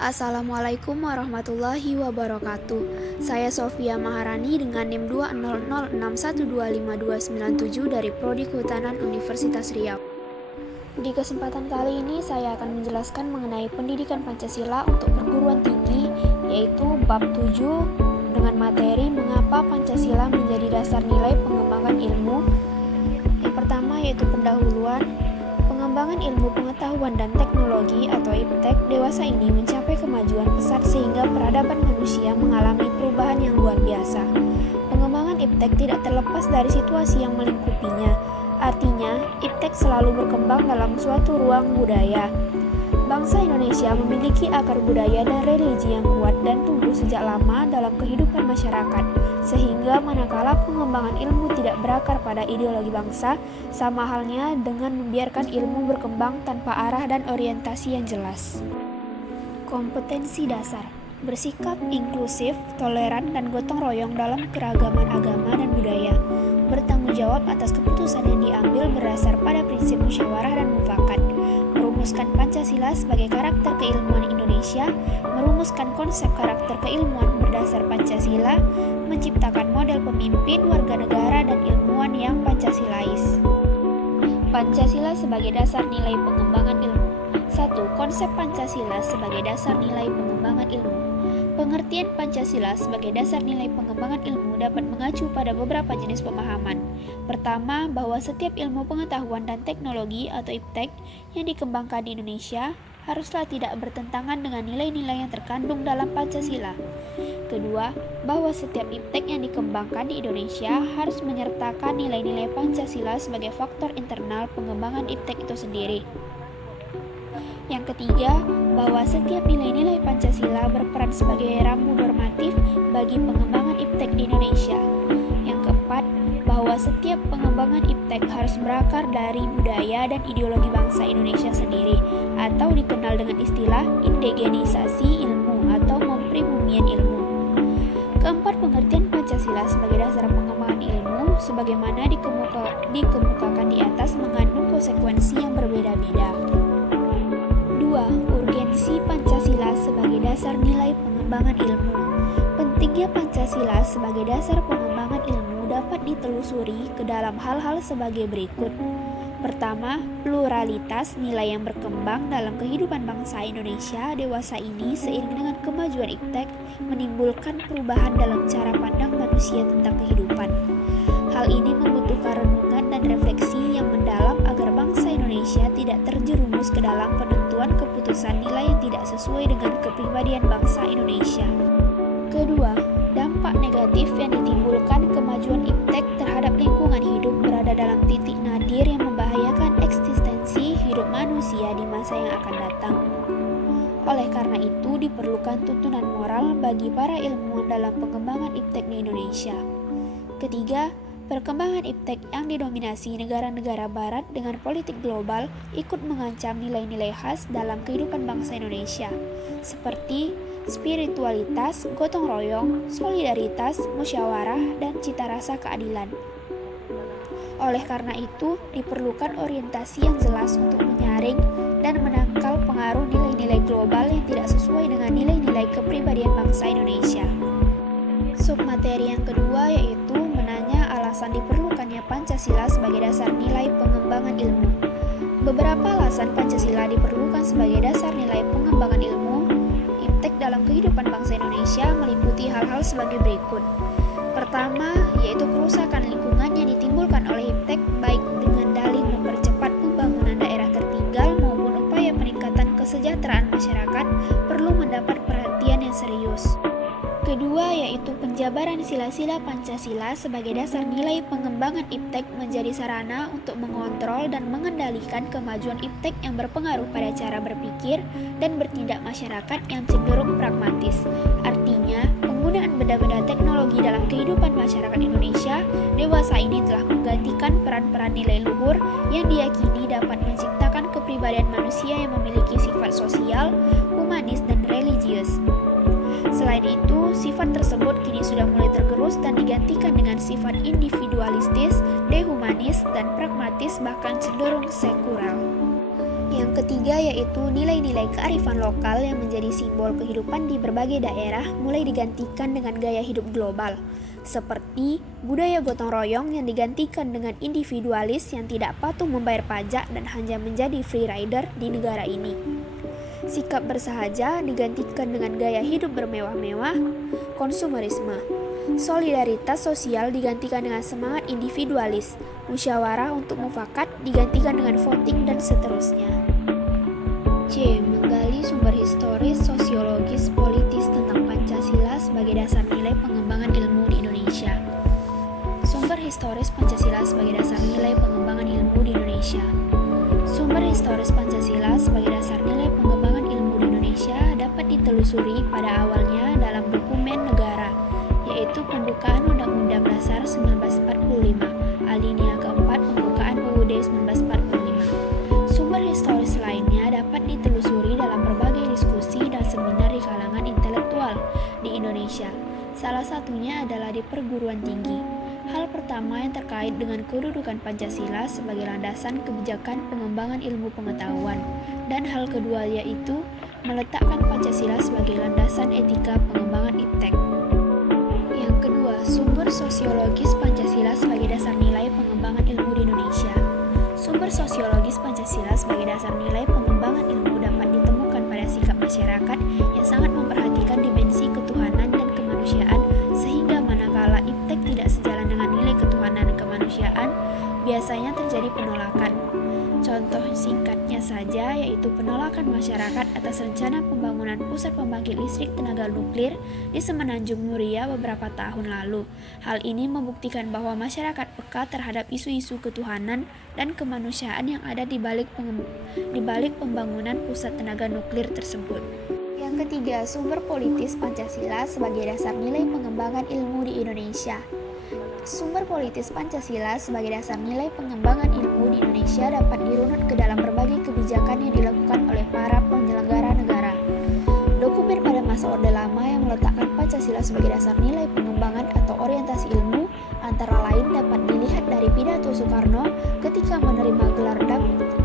Assalamualaikum warahmatullahi wabarakatuh. Saya Sofia Maharani dengan NIM 20061252297 dari Prodi Kehutanan Universitas Riau. Di kesempatan kali ini saya akan menjelaskan mengenai pendidikan Pancasila untuk perguruan tinggi, yaitu bab 7 dengan materi mengapa Pancasila menjadi dasar nilai pengembangan ilmu. Yang pertama yaitu pendahuluan. Pengembangan ilmu pengetahuan dan teknologi atau IPTEK dewasa ini mencapai kemajuan pesat sehingga peradaban manusia mengalami perubahan yang luar biasa. Pengembangan IPTEK tidak terlepas dari situasi yang melingkupinya. Artinya, IPTEK selalu berkembang dalam suatu ruang budaya. Bangsa Indonesia memiliki akar budaya dan religi yang kuat dan tumbuh sejak lama dalam kehidupan masyarakat, sehingga manakala pengembangan ilmu tidak berakar pada ideologi bangsa, sama halnya dengan membiarkan ilmu berkembang tanpa arah dan orientasi yang jelas. Kompetensi dasar: bersikap inklusif, toleran, dan gotong royong dalam keragaman agama dan budaya, bertanggung jawab atas keputusan yang diambil berdasar pada prinsip musyawarah dan mufakat, merumuskan Pancasila sebagai karakter keilmuan Indonesia, merumuskan konsep karakter keilmuan berdasar Pancasila, menciptakan model pemimpin, warga negara, dan ilmuwan yang Pancasilais. Pancasila sebagai dasar nilai pengembangan ilmu. 1. Konsep Pancasila sebagai dasar nilai pengembangan ilmu. Pengertian Pancasila sebagai dasar nilai pengembangan ilmu dapat mengacu pada beberapa jenis pemahaman. Pertama, bahwa setiap ilmu pengetahuan dan teknologi atau IPTEK yang dikembangkan di Indonesia haruslah tidak bertentangan dengan nilai-nilai yang terkandung dalam Pancasila. Kedua, bahwa setiap IPTEK yang dikembangkan di Indonesia harus menyertakan nilai-nilai Pancasila sebagai faktor internal pengembangan IPTEK itu sendiri. Yang ketiga, bahwa setiap nilai-nilai Pancasila berperan sebagai rambu normatif bagi pengembangan IPTEK di Indonesia. Yang keempat, bahwa setiap pengembangan IPTEK harus berakar dari budaya dan ideologi bangsa Indonesia sendiri, atau dikenal dengan istilah indigenisasi ilmu atau mempribumian ilmu. Keempat, pengertian Pancasila sebagai dasar pengembangan ilmu sebagaimana dikemukakan di atas mengandung konsekuensi yang berbeda-beda. 2. Urgensi Pancasila sebagai dasar nilai pengembangan ilmu. Pentingnya Pancasila sebagai dasar pengembangan ilmu dapat ditelusuri ke dalam hal-hal sebagai berikut. Pertama, pluralitas nilai yang berkembang dalam kehidupan bangsa Indonesia dewasa ini seiring dengan kemajuan IPTEK menimbulkan perubahan dalam cara pandang manusia tentang kehidupan. Hal ini membutuhkan renungan dan refleksi yang mendalam agar bangsa Indonesia tidak terjerumus ke dalam penentuan keputusan nilai yang tidak sesuai dengan kepribadian bangsa Indonesia. Kedua, dampak negatif yang ditimbulkan kemajuan IPTEK terhadap lingkungan hidup berada dalam titik nadir yang membahayakan eksistensi hidup manusia di masa yang akan datang. Oleh karena itu, diperlukan tuntunan moral bagi para ilmuwan dalam pengembangan IPTEK di Indonesia. Ketiga, perkembangan IPTEK yang didominasi negara-negara barat dengan politik global ikut mengancam nilai-nilai khas dalam kehidupan bangsa Indonesia, seperti spiritualitas, gotong royong, solidaritas, musyawarah, dan cita rasa keadilan. Oleh karena itu, diperlukan orientasi yang jelas untuk menyaring dan menangkal pengaruh nilai-nilai global yang tidak sesuai dengan nilai-nilai kepribadian bangsa Indonesia. Submateri yang kedua yaitu menanya alasan diperlukannya Pancasila sebagai dasar nilai pengembangan ilmu. Beberapa alasan Pancasila diperlukan sebagai dasar nilai pengembangan ilmu IPTEK dalam kehidupan bangsa Indonesia meliputi hal-hal sebagai berikut. Pertama, yaitu kerusakan lingkungan yang ditimbulkan oleh IPTEK baik dengan dalih mempercepat pembangunan daerah tertinggal maupun upaya peningkatan kesejahteraan masyarakat perlu mendapat perhatian yang serius. Kedua, yaitu penjabaran sila-sila Pancasila sebagai dasar nilai pengembangan IPTEK menjadi sarana untuk mengontrol dan mengendalikan kemajuan IPTEK yang berpengaruh pada cara berpikir dan bertindak masyarakat yang cenderung pragmatis. Artinya, penggunaan benda-benda teknologi dalam kehidupan masyarakat Indonesia dewasa ini telah menggantikan peran-peran nilai luhur yang diyakini dapat menciptakan kepribadian manusia yang memiliki sifat sosial, humanis, dan religius. Selain itu, sifat tersebut kini sudah mulai tergerus dan digantikan dengan sifat individualistis, dehumanis, dan pragmatis bahkan cenderung sekuler. Yang ketiga yaitu nilai-nilai kearifan lokal yang menjadi simbol kehidupan di berbagai daerah mulai digantikan dengan gaya hidup global, seperti budaya gotong royong yang digantikan dengan individualis yang tidak patuh membayar pajak dan hanya menjadi free rider di negara ini. Sikap bersahaja digantikan dengan gaya hidup bermewah-mewah, konsumerisme. Solidaritas sosial digantikan dengan semangat individualis, musyawarah untuk mufakat digantikan dengan voting dan seterusnya. C. Menggali sumber historis, sosiologis, politis tentang Pancasila sebagai dasar nilai pengembangan ilmu di Indonesia. Sumber historis Pancasila sebagai dasar nilai pengembangan ilmu di Indonesia. Sumber historis Pancasila sebagai dasar nilai pengembangan ilmu di Indonesia dapat ditelusuri pada awalnya dalam dokumen negara, yaitu pembukaan Undang-Undang Dasar 1945, alinea keempat pembukaan UUD 1945. Sumber historis lainnya dapat ditelusuri dalam berbagai diskusi dan seminar di kalangan intelektual di Indonesia. Salah satunya adalah di perguruan tinggi. Hal pertama yang terkait dengan kedudukan Pancasila sebagai landasan kebijakan pengembangan ilmu pengetahuan, dan hal kedua yaitu meletakkan Pancasila sebagai landasan etika pengembangan iptek. Yang kedua, sumber sosiologis Pancasila sebagai dasar nilai pengembangan ilmu di Indonesia. Sumber sosiologis Pancasila sebagai dasar nilai pengembangan ilmu dapat ditemukan pada sikap masyarakat yang sangat memperhatikan dimensi ketuhanan dan kemanusiaan, sehingga manakala iptek tidak sejalan dengan nilai ketuhanan dan kemanusiaan, biasanya terjadi penolakan. Contoh singkatnya saja yaitu penolakan masyarakat atas rencana pembangunan pusat pembangkit listrik tenaga nuklir di Semenanjung Muria beberapa tahun lalu. Hal ini membuktikan bahwa masyarakat peka terhadap isu-isu ketuhanan dan kemanusiaan yang ada di balik pembangunan pusat tenaga nuklir tersebut. Yang ketiga, sumber politis Pancasila sebagai dasar nilai pengembangan ilmu di Indonesia. Sumber politis Pancasila sebagai dasar nilai pengembangan ilmu di Indonesia dapat dirunut ke dalam berbagai kebijakan yang dilakukan oleh para penyelenggara negara. Dokumen pada masa Orde Lama yang meletakkan Pancasila sebagai dasar nilai pengembangan atau orientasi ilmu antara lain dapat dilihat dari pidato Soekarno ketika menerima gelar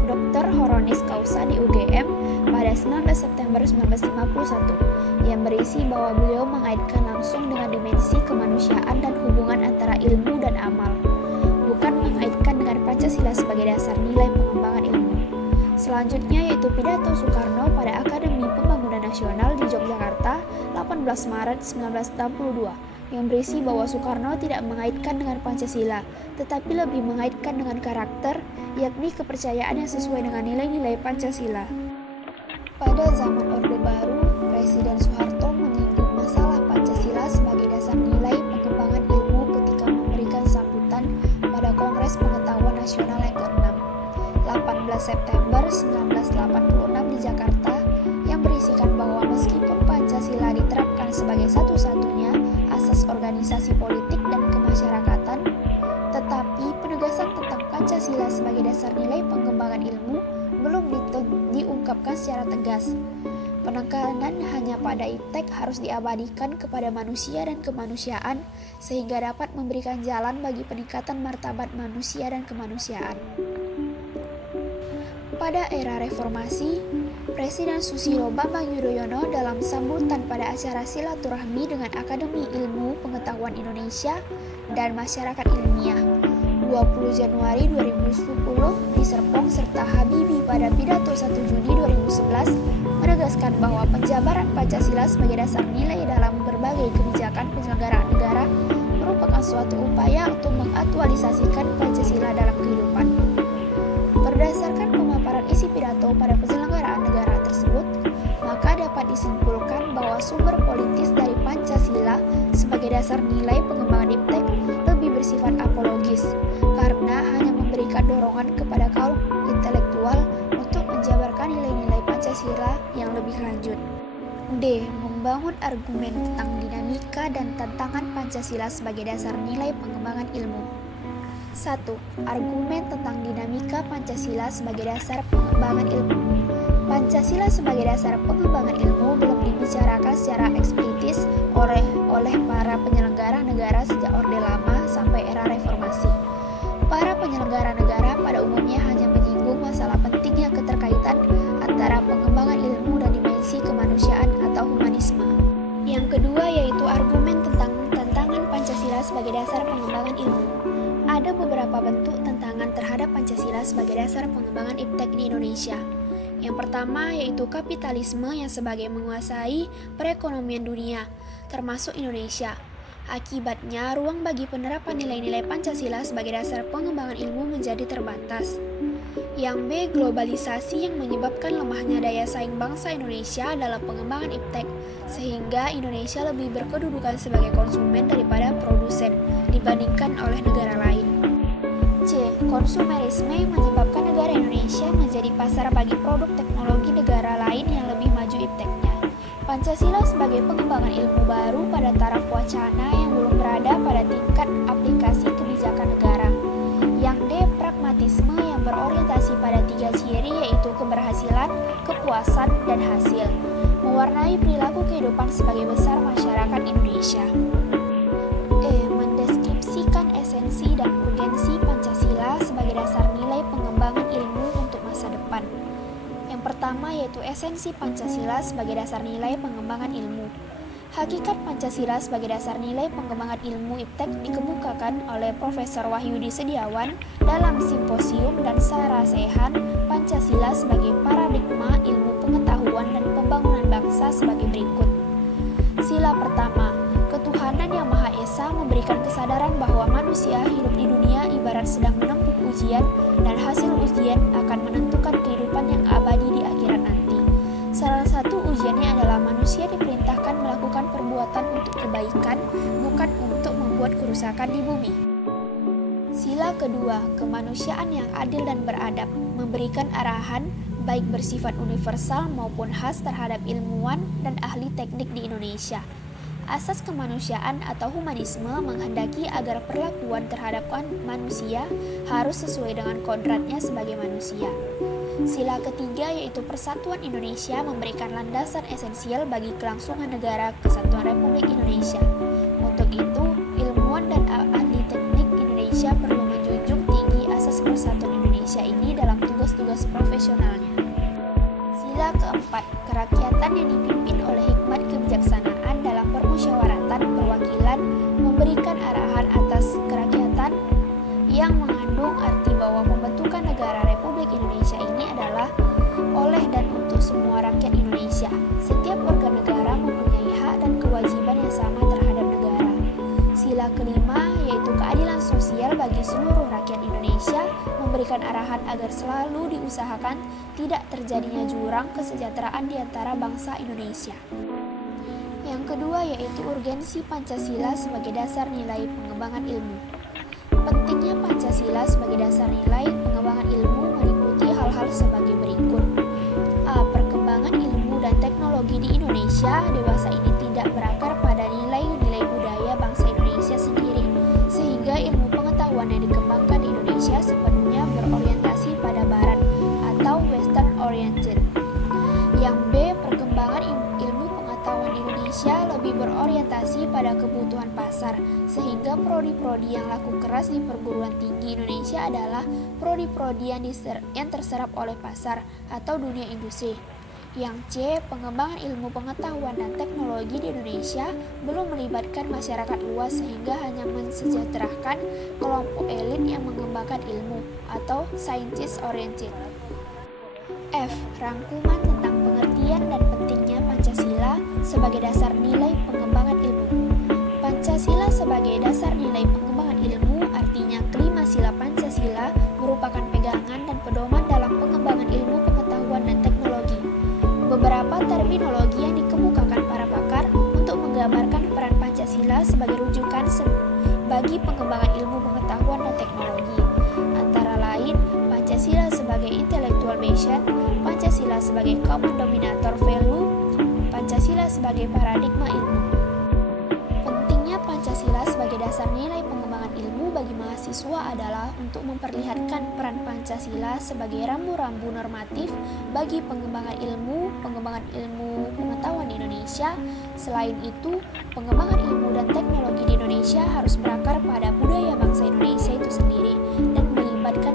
Dr. Honoris Causa di UGM pada 19 September 1951 yang berisi bahwa beliau mengaitkan langsung dengan dimensi kemanusiaan dan hubungan antara ilmu dan amal, bukan mengaitkan dengan Pancasila sebagai dasar nilai pengembangan ilmu. Selanjutnya yaitu pidato Soekarno pada Akademi Pembangunan Nasional di Yogyakarta 18 Maret 1962 yang berisi bahwa Soekarno tidak mengaitkan dengan Pancasila, tetapi lebih mengaitkan dengan karakter, yakni kepercayaan yang sesuai dengan nilai-nilai Pancasila. Pada zaman Orde Baru, Presiden Soeharto menyinggung masalah Pancasila sebagai dasar nilai pengembangan ilmu ketika memberikan sambutan pada Kongres Pengetahuan Nasional yang ke-6, 18 September 1986 di Jakarta, yang berisikan bahwa meskipun Pancasila diterapkan sebagai satu-satunya asas organisasi politik dan kemasyarakatan, tetapi penegasan tentang Pancasila sebagai dasar nilai pengembangan ilmu belum diungkapkan secara tegas. Penekanan hanya pada iptek harus diabadikan kepada manusia dan kemanusiaan sehingga dapat memberikan jalan bagi peningkatan martabat manusia dan kemanusiaan. Pada era reformasi, Presiden Susilo Bambang Yudhoyono dalam sambutan pada acara silaturahmi dengan Akademi Ilmu Pengetahuan Indonesia dan Masyarakat Ilmiah 20 Januari 2010 di Serpong serta Habibie pada pidato 1 Juni 2011 menegaskan bahwa penjabaran Pancasila sebagai dasar nilai dalam berbagai kebijakan penyelenggaraan negara merupakan suatu upaya untuk mengaktualisasikan Pancasila dalam kehidupan. Berdasarkan pemaparan isi pidato pada penyelenggaraan negara tersebut, maka dapat disimpulkan bahwa sumber politis dari Pancasila sebagai dasar nilai pengembangan iptek lebih bersifat apologis, karena hanya memberikan dorongan kepada kaum intelektual untuk menjabarkan nilai-nilai Pancasila yang lebih lanjut. D. Membangun argumen tentang dinamika dan tantangan Pancasila sebagai dasar nilai pengembangan ilmu. 1. Argumen tentang dinamika Pancasila sebagai dasar pengembangan ilmu. Pancasila sebagai dasar pengembangan ilmu belum dibicarakan secara eksplisit oleh para penyelenggara negara sejak Orde Lama sampai era reformasi. Para penyelenggara negara pada umumnya hanya menyinggung masalah pentingnya keterkaitan humanisme. Yang kedua yaitu argumen tentang tantangan Pancasila sebagai dasar pengembangan ilmu. Ada beberapa bentuk tantangan terhadap Pancasila sebagai dasar pengembangan iptek di Indonesia. Yang pertama yaitu kapitalisme yang sebagai menguasai perekonomian dunia, termasuk Indonesia. Akibatnya, ruang bagi penerapan nilai-nilai Pancasila sebagai dasar pengembangan ilmu menjadi terbatas. Yang B, globalisasi yang menyebabkan lemahnya daya saing bangsa Indonesia dalam pengembangan iptek, sehingga Indonesia lebih berkedudukan sebagai konsumen daripada produsen dibandingkan oleh negara lain. C, konsumerisme yang menyebabkan negara Indonesia menjadi pasar bagi produk teknologi negara lain yang lebih maju ipteknya. Pancasila sebagai pengembangan ilmu baru pada taraf wacana yang belum berada pada tingkat aplikasi kebijakan negara. Yang D, pragmatisme yang berorientasi pada 3 ciri yaitu keberhasilan, kepuasan, dan hasil, mewarnai perilaku kehidupan sebagai besar masyarakat Indonesia. E, mendeskripsikan esensi dan urgensi Pancasila sebagai dasar nilai pengembangan ilmu untuk masa depan. Yang pertama yaitu esensi Pancasila sebagai dasar nilai pengembangan ilmu. Hakikat Pancasila sebagai dasar nilai pengembangan ilmu iptek dikemukakan oleh Profesor Wahyudi Setiawan dalam Simposium dan Sarasehan Pancasila sebagai paradigma ilmu pengetahuan dan pembangunan bangsa sebagai berikut. Sila pertama, ketuhanan yang Maha Esa memberikan kesadaran bahwa manusia hidup di dunia ibarat sedang menempuh ujian dan hasil ujian akan menentukan kehidupan yang abadi di akhirat nanti. Salah satu ujiannya adalah manusia diperintahkan melakukan perbuatan untuk kebaikan, bukan untuk membuat kerusakan di bumi. Sila kedua, kemanusiaan yang adil dan beradab, memberikan arahan baik bersifat universal maupun khas terhadap ilmuwan dan ahli teknik di Indonesia. Asas kemanusiaan atau humanisme menghendaki agar perlakuan terhadap manusia harus sesuai dengan kodratnya sebagai manusia. Sila ketiga yaitu Persatuan Indonesia memberikan landasan esensial bagi kelangsungan negara kesatuan Republik Indonesia. Untuk itu, ilmuwan dan ahli teknik Indonesia perlu menjunjung tinggi asas Persatuan Indonesia ini dalam tugas-tugas profesionalnya. Sila keempat, kerakyatan yang dipimpin oleh hikmat kebijaksanaan dalam permusyawaratan perwakilan memberikan arahan atas kerakyatan yang mengandung arti bahwa pembentukan negara Republik Indonesia ini adalah oleh dan untuk semua rakyat Indonesia. Setiap warga negara mempunyai hak dan kewajiban yang sama terhadap negara. Sila kelima yaitu keadilan sosial bagi seluruh rakyat Indonesia, memberikan arahan agar selalu diusahakan tidak terjadinya jurang kesejahteraan di antara bangsa Indonesia. Yang kedua yaitu urgensi Pancasila sebagai dasar nilai pengembangan ilmu. Pentingnya Pancasila sebagai dasar nilai pengembangan ilmu meliputi hal-hal sebagai berikut. A. Perkembangan ilmu dan teknologi di Indonesia dewasa ini tidak berakar pada nilai-nilai budaya bangsa Indonesia sendiri, sehingga ilmu pengetahuan yang dikembangkan di Indonesia sepenuhnya berorientasi pada Barat atau Western Oriented. Yang B. Perkembangan ilmu pengetahuan Indonesia lebih berorientasi pada kebutuhan pasar, sehingga prodi-prodi yang laku keras di perguruan tinggi Indonesia adalah prodi-prodi yang terserap oleh pasar atau dunia industri. Yang C. Pengembangan ilmu pengetahuan dan teknologi di Indonesia belum melibatkan masyarakat luas sehingga hanya mensejahterakan kelompok elit yang mengembangkan ilmu atau scientist oriented. F. Rangkuman tentang pengertian dan pentingnya Pancasila sebagai dasar nilai pengembangan ilmu. Pancasila sebagai dasar nilai pengembangan ilmu artinya kelima sila Pancasila merupakan pegangan dan pedoman dalam pengembangan ilmu pengetahuan dan teknologi. Beberapa terminologi yang dikemukakan para pakar untuk menggambarkan peran Pancasila sebagai rujukan bagi pengembangan ilmu pengetahuan dan teknologi, antara lain Pancasila sebagai intellectual bastion, Pancasila sebagai common denominator value, Pancasila sebagai paradigma ilmu. Pentingnya Pancasila sebagai dasar nilai pengembangan ilmu bagi mahasiswa adalah untuk memperlihatkan peran Pancasila sebagai rambu-rambu normatif bagi pengembangan ilmu pengetahuan di Indonesia. Selain itu, pengembangan ilmu dan teknologi di Indonesia harus berakar pada budaya bangsa Indonesia itu sendiri dan melibatkan